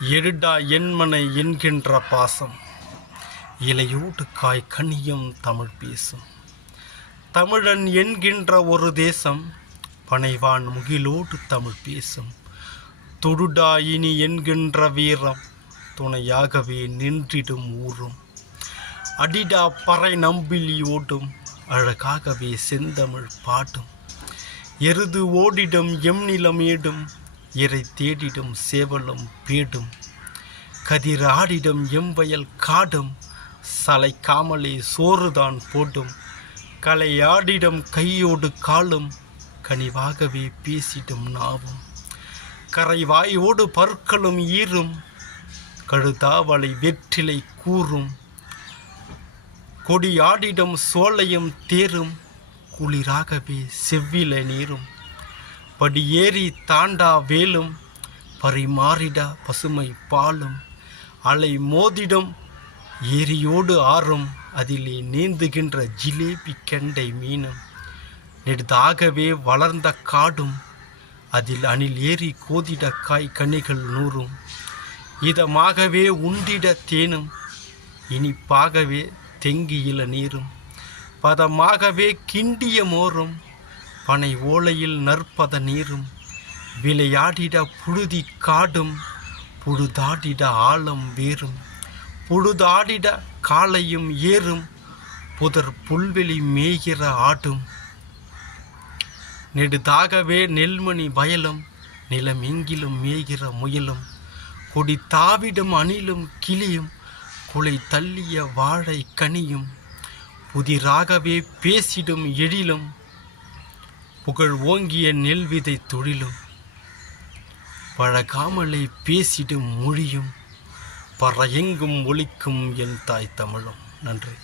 எடுடா என்மனை என்கின்ற பாசம், இலையோடு காய் கனியும் தமிழ் பேசும். தமிழன் என்கின்ற ஒரு தேசம், பனைவான் முகிலோடு தமிழ் பேசும். தொடுடா இனி என்கின்ற வீரம், துணையாகவே நின்றிடும் ஊரும். அடிடா பறை நம்பிலியோடும், அழகாகவே செந்தமிழ் பாடும். எருது ஓடிடும் எம்நிலமேடும், இறை தேடிடும் சேவலும் பேடும். கதிர் ஆடிடும் எம்வயல் காடும், சளைக்காமலே சோறுதான் போடும். கலையாடிடும் கையோடு காலும், கனிவாகவே பேசிடும் நாவும். கரைவாயோடு பற்களும் ஈரும், கழுதாவளை வெற்றிலை கூறும். கொடியாடிடும் சோலையும் தேரும், குளிராகவே செவ்வில நீரும். படியேறி தாண்டா வேலும், பரிமாறிட பசுமை பாலும். அலை மோதிடும் ஏரியோடு ஆறும், அதிலே நீந்துகின்ற ஜிலேபி கெண்டை மீனும். நெடுதாகவே வளர்ந்த காடும், அதில் அணில் ஏறி கோதிட காய் கனிகள் நூறும். இதமாகவே உண்டிட தேனும், இனிப்பாகவே தெங்கியில நீரும். பதமாகவே கிண்டிய மோரும், பனை ஓலையில் நற்பத நீரும். விளையாடிட புழுதி காடும், புழுதாடிட ஆழம் வேறும். புழுதாடிட காலையும் ஏறும், புதர் புல்வெளி மேய்கிற ஆடும். நெடுதாகவே நெல்மணி வயலும், நிலமெங்கிலும் மேய்கிற முயலும். கொடி தாவிடும் அணிலும் கிளியும், குலை தள்ளிய வாழை கனியும். புதிராகவே பேசிடும் எழிலும், புகழ் ஓங்கிய நெல்விதை தொழிலும். பழகாமலே பேசிடும் மொழியும், பறையெங்கும் ஒலிக்கும் என் தாய் தமிழும். நன்றி.